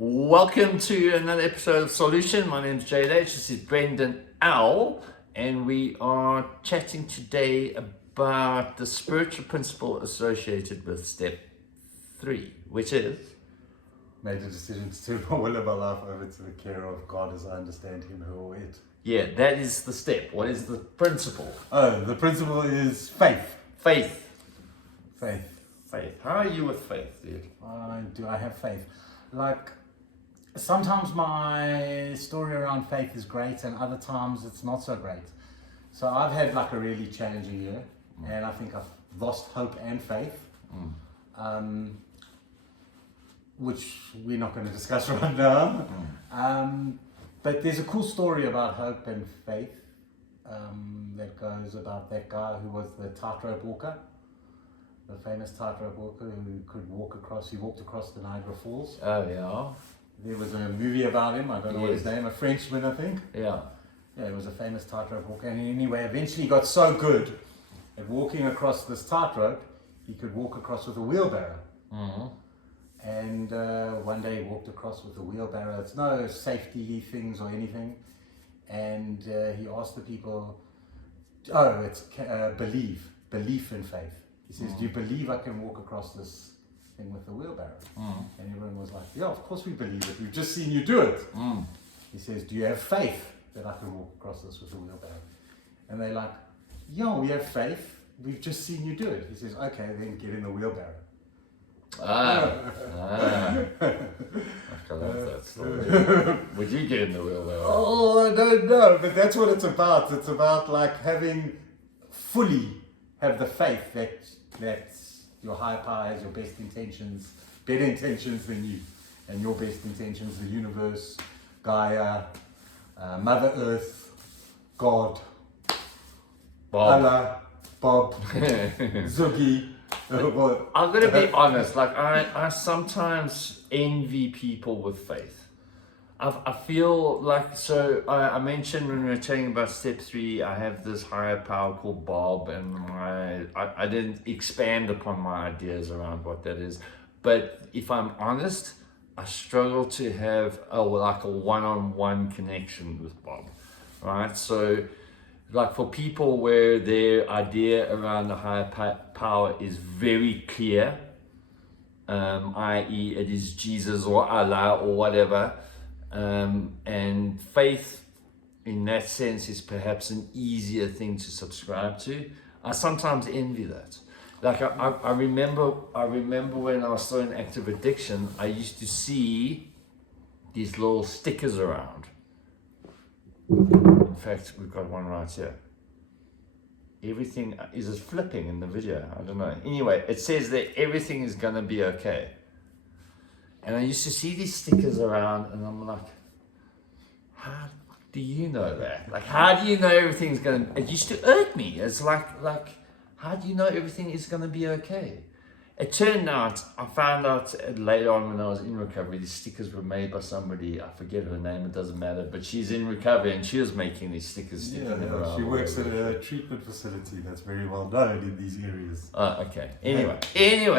Welcome to another episode of Solution. My name is JH. This is Brendan L. And we are chatting today about the spiritual principle associated with step 3, which is Made a decision to turn my will of my life over to the care of God as I understand Him who or it. yeah, that is the step. What is the principle? Oh, the principle is faith. Faith. Faith. How are you with faith, dude? I have faith? Like, sometimes my story around faith is great and other times it's not so great. So I've had like a really challenging year and I think I've lost hope and faith. Which we're not going to discuss right now. But there's a cool story about hope and faith that goes about that guy who was the tightrope walker, the famous tightrope walker who could walk across, he walked across the Niagara Falls. Oh, yeah. There was a movie about him, I don't know what his name, a Frenchman, I think. Yeah. Yeah, he was a famous tightrope walker. And anyway, eventually he got so good at walking across this tightrope, he could walk across with a wheelbarrow. Mm-hmm. And one day he walked across with a wheelbarrow. It's no safety things or anything. And he asked the people, it's belief in faith. He says, do you believe I can walk across this thing with a wheelbarrow? And everyone was like, yeah, of course we believe it. We've just seen you do it. He says, do you have faith that I can walk across this with a wheelbarrow? And they're like, yeah, we have faith. We've just seen you do it. He says, okay, then get in the wheelbarrow. I love that story. Would you get in the wheelbarrow? Oh, I don't know, but that's what it's about. It's about like fully have the faith that your higher power has your best intentions, better intentions than you, and your best intentions, the universe, Gaia, Mother Earth, God, Bob. Allah, Bob, Zoogie. I'm going to be honest, like I sometimes envy people with faith. I feel like, so I mentioned when we were chatting about step 3, I have this higher power called Bob, and I didn't expand upon my ideas around what that is. But if I'm honest, I struggle to have a one-on-one connection with Bob, right? So like for people where their idea around the higher power is very clear, i.e. it is Jesus or Allah or whatever, and faith in that sense is perhaps an easier thing to subscribe to. I sometimes envy that. Like I remember when I was still in active addiction, I used to see these little stickers around. In fact, we've got one right here. Everything, is it flipping in the video? I don't know. Anyway, it says that everything is going to be okay. And I used to see these stickers around and I'm like, how do you know that? Like, how do you know everything's going to, it used to irk me. It's like, how do you know everything is going to be okay? It turned out, I found out later on when I was in recovery, these stickers were made by somebody, I forget her name, it doesn't matter, but she's in recovery and she was making these stickers. She works at a treatment facility that's very well known in these areas. Oh, okay. Anyway,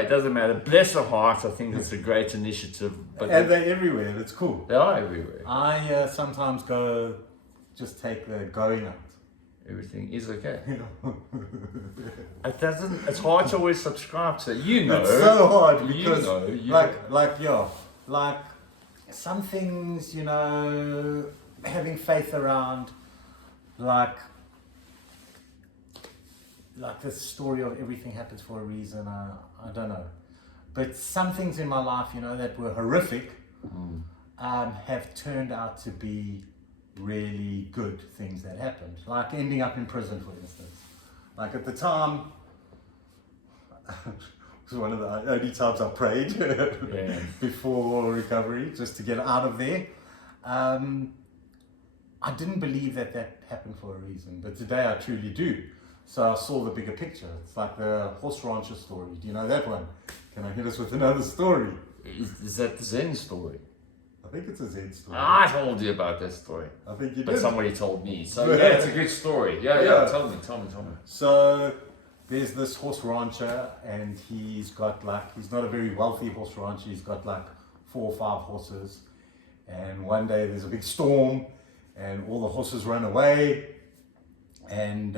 it doesn't matter. Bless her heart, I think it's a great initiative. But and they're everywhere, and it's cool. They are everywhere. I sometimes just take the going out. Everything is okay. It's hard to always subscribe to it. You know. It's so hard because like some things, having faith around like this story of everything happens for a reason, I don't know. But some things in my life, that were horrific, have turned out to be really good things that happened, like ending up in prison, for instance. Like at the time, it was one of the only times I prayed before recovery, just to get out of there. I didn't believe that happened for a reason, but today I truly do. So I saw the bigger picture. It's like the horse rancher story. Do you know that one? Can I hit us with another story? Is that the Zen story? I think it's a Zen story. I told you about that story. I think you did. But somebody told me. So yeah, it's a good story. Yeah. Tell me. So there's this horse rancher and he's not a very wealthy horse rancher. He's got like 4 or 5 horses. And one day there's a big storm and all the horses run away. And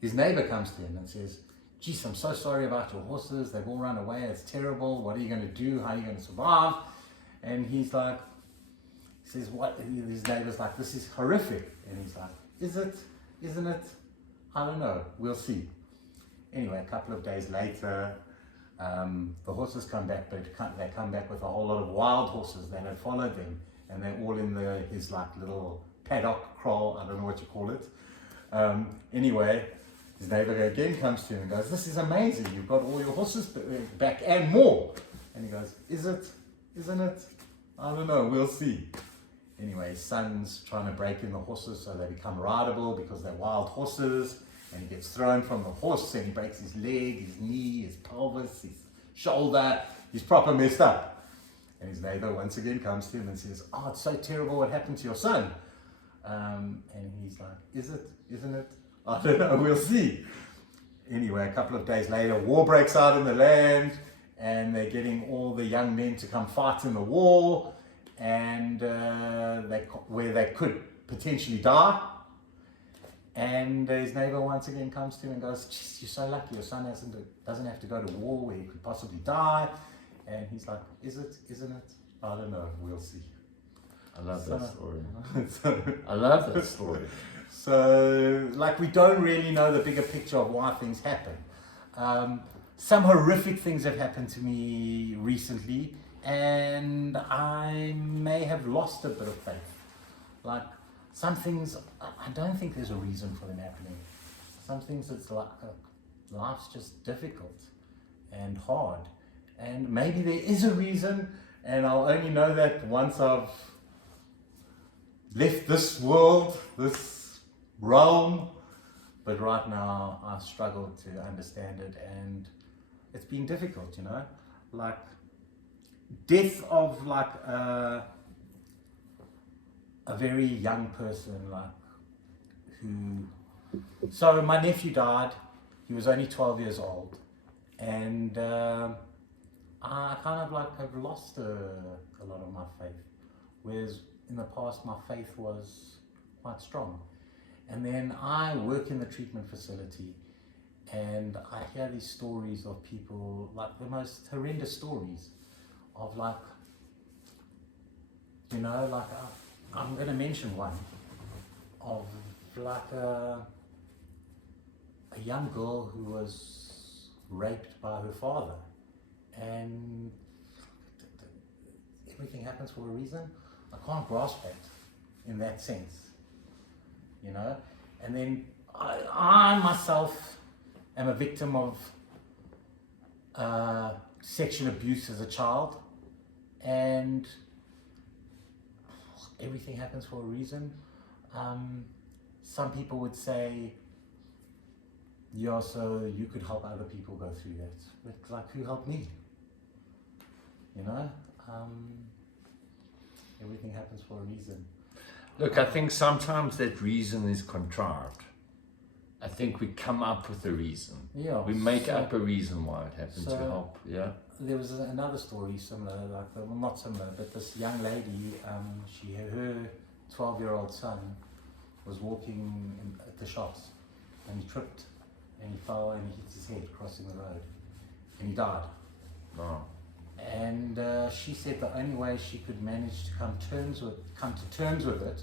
his neighbor comes to him and says, geez, I'm so sorry about your horses. They've all run away. It's terrible. What are you going to do? How are you going to survive? And he's like, he says, what? His neighbor's like, this is horrific. And he's like, is it? Isn't it? I don't know. We'll see. Anyway, a couple of days later, the horses come back, but they come back with a whole lot of wild horses that had followed them. And they're all in his like little paddock, kraal, I don't know what you call it. Anyway, his neighbor again comes to him and goes, this is amazing. You've got all your horses back and more. And he goes, is it? Isn't it? I don't know. We'll see. Anyway, his son's trying to break in the horses so they become rideable because they're wild horses. And he gets thrown from the horse and he breaks his leg, his knee, his pelvis, his shoulder. He's proper messed up. And his neighbor once again comes to him and says, oh, it's so terrible what happened to your son. And he's like, is it? Isn't it? I don't know. We'll see. Anyway, a couple of days later, war breaks out in the land and they're getting all the young men to come fight in the war and where they could potentially die. And his neighbor once again comes to him and goes, geez, you're so lucky, your son doesn't have to go to war where he could possibly die. And he's like, is it? Isn't it? I don't know, we'll see. I love that story. So, I love that story. So, like, we don't really know the bigger picture of why things happen. Some horrific things have happened to me recently, and I may have lost a bit of faith. Like, some things, I don't think there's a reason for them happening. Some things, it's like, life's just difficult and hard. And maybe there is a reason, and I'll only know that once I've left this world, this realm. But right now, I struggle to understand it, and it's been difficult, you know? Like, death of, like, a very young person, like, so my nephew died. He was only 12 years old, and I kind of like have lost a lot of my faith, whereas in the past my faith was quite strong. And then I work in the treatment facility, and I hear these stories of people, like the most horrendous stories of, like, you know, like I'm going to mention one of like a young girl who was raped by her father, and everything happens for a reason. I can't grasp it in that sense, you know. And then I myself am a victim of sexual abuse as a child, and everything happens for a reason. Some people would say, yeah, so you could help other people go through that. But like, who helped me? You know? Everything happens for a reason. Look, I think sometimes that reason is contrived. I think we come up with a reason. Yeah. We make up a reason why it happened to help. Yeah. There was another story similar, like, well, not similar, but this young lady, her 12-year-old son was walking at the shops, and he tripped, and he fell, and he hit his head crossing the road, and he died. Oh. And she said the only way she could manage to come to terms with it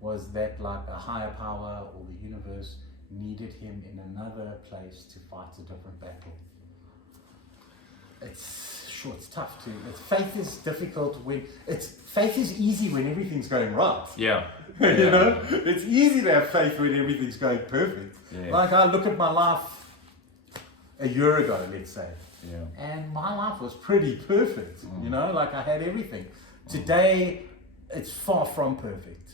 was that, like, a higher power or the universe needed him in another place to fight a different battle. It's tough too. Faith is difficult faith is easy when everything's going right. Yeah. You know, it's easy to have faith when everything's going perfect. Yeah. Like, I look at my life a year ago, let's say. Yeah. And my life was pretty perfect, you know, like I had everything. Today, it's far from perfect.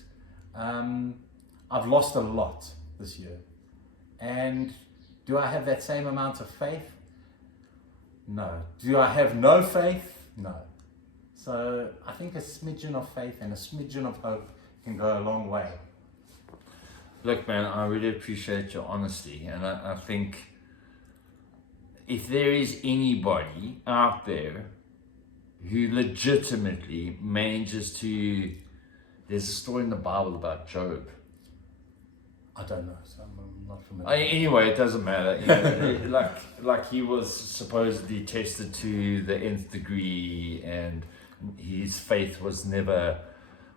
I've lost a lot this year. And do I have that same amount of faith? No. Do I have no faith? No. So I think a smidgen of faith and a smidgen of hope can go a long way. Look, man, I really appreciate your honesty, and I think if there is anybody out there who legitimately manages to. There's a story in the Bible about Job. I don't know, so I'm not familiar. Anyway, it doesn't matter. You know, like he was supposedly tested to the nth degree, and his faith was never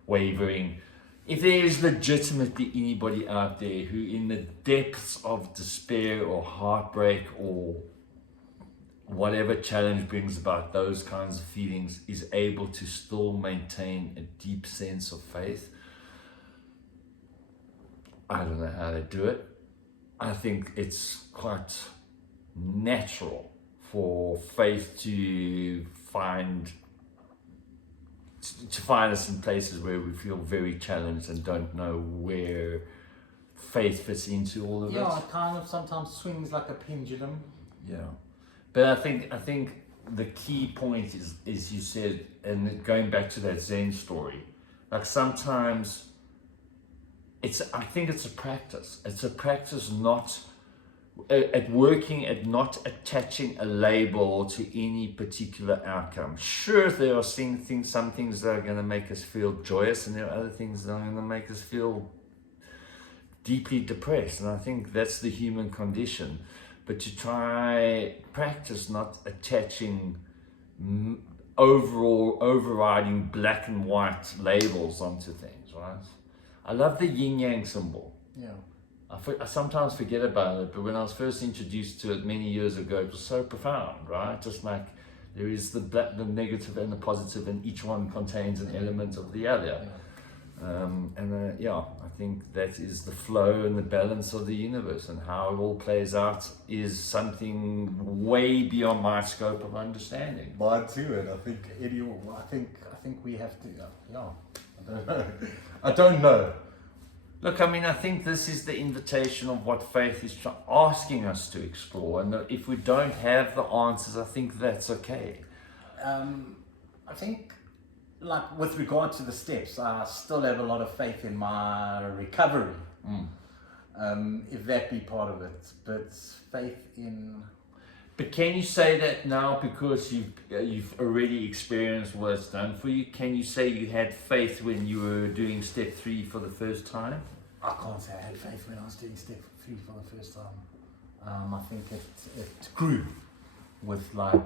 wavering. If there is legitimately anybody out there who, in the depths of despair or heartbreak or whatever challenge brings about those kinds of feelings, is able to still maintain a deep sense of faith, I don't know how they do it. I think it's quite natural for faith to find us in places where we feel very challenged and don't know where faith fits into all of it. Yeah, it kind of sometimes swings like a pendulum. Yeah, but I think the key point is you said, and going back to that Zen story, like sometimes I think it's a practice. It's a practice not at working at not attaching a label to any particular outcome. Sure, there are some things that are going to make us feel joyous, and there are other things that are going to make us feel deeply depressed. And I think that's the human condition. But to try practice not attaching overriding black and white labels onto things, right? I love the yin-yang symbol. Yeah. I sometimes forget about it, but when I was first introduced to it many years ago, it was so profound, right? Just like there is the negative and the positive, and each one contains an element of the other. Yeah. I think that is the flow and the balance of the universe, and how it all plays out is something way beyond my scope of understanding. Mine too, and I think I think we have to. Yeah, I don't know. I don't know. Look, I mean, I think this is the invitation of what faith is asking us to explore, and if we don't have the answers, I think that's okay. I think, like with regard to the steps, I still have a lot of faith in my recovery. If that be part of it, but faith in. But can you say that now because you've already experienced what it's done for you? Can you say you had faith when you were doing step 3 for the first time? I can't say I had faith when I was doing step 3 for the first time. I think it grew with like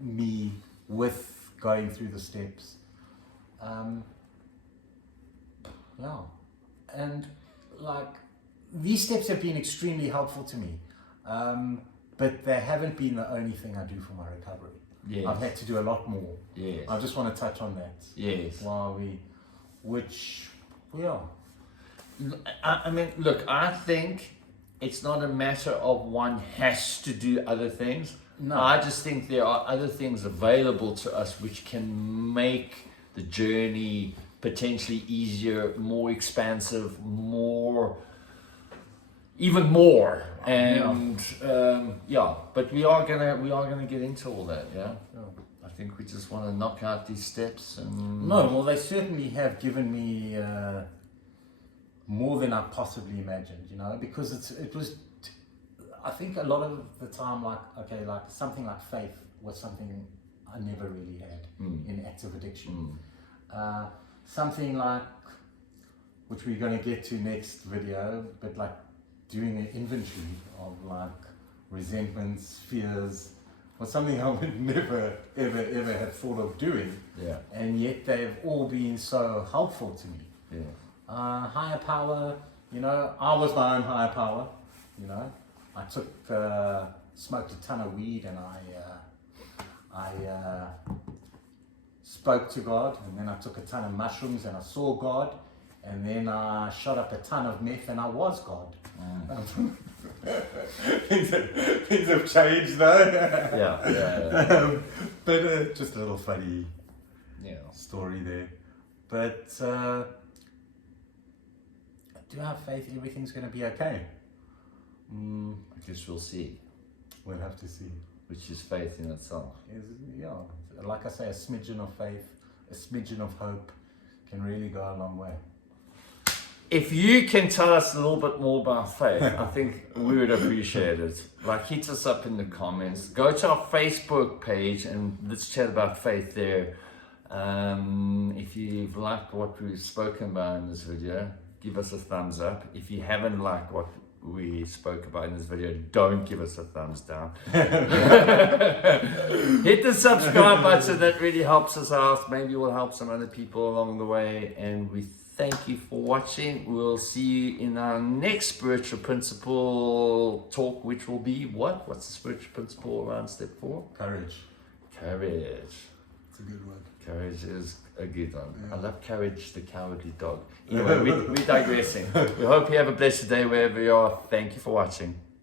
me with going through the steps. Yeah, and like these steps have been extremely helpful to me. But they haven't been the only thing I do for my recovery. Yes. I've had to do a lot more. Yes. I just want to touch on that. Yes. I mean, look, I think it's not a matter of one has to do other things. No. I just think there are other things available to us which can make the journey potentially easier, more expansive, even more. And but we are gonna get into all that. Yeah. I think we just want to knock out these steps and. No, well, they certainly have given me more than I possibly imagined. You know, because it was. I think a lot of the time, like something like faith was something I never really had in active addiction. Something like, which we're going to get to next video, but like doing an inventory of like resentments, fears, was something I would never, ever have thought of doing. Yeah. And yet they've all been so helpful to me. Yeah. Higher power, you know, I was my own higher power, you know. I smoked a ton of weed, and I spoke to God, and then I took a ton of mushrooms and I saw God, and then I shot up a ton of meth and I was God. Things have changed though. Yeah. But just a little funny story there. But do I have faith everything's going to be okay? I guess we'll see. We'll have to see. Which is faith in itself. Like I say, a smidgen of faith, a smidgen of hope can really go a long way. if you can tell us a little bit more about faith, I think we would appreciate it. Like, hit us up in the comments. Go to our Facebook page and let's chat about faith there. If you've liked what we've spoken about in this video, give us a thumbs up. If you haven't liked what we spoke about in this video, don't give us a thumbs down. Hit the subscribe button, that really helps us out. Maybe we'll help some other people along the way. And we thank you for watching. We'll see you in our next spiritual principle talk, which will be what? What's the spiritual principle around step 4? Courage. Courage. It's a good word. Courage is a good one. Yeah. I love Courage, the cowardly dog. Anyway, we're digressing. We hope you have a blessed day wherever you are. Thank you for watching.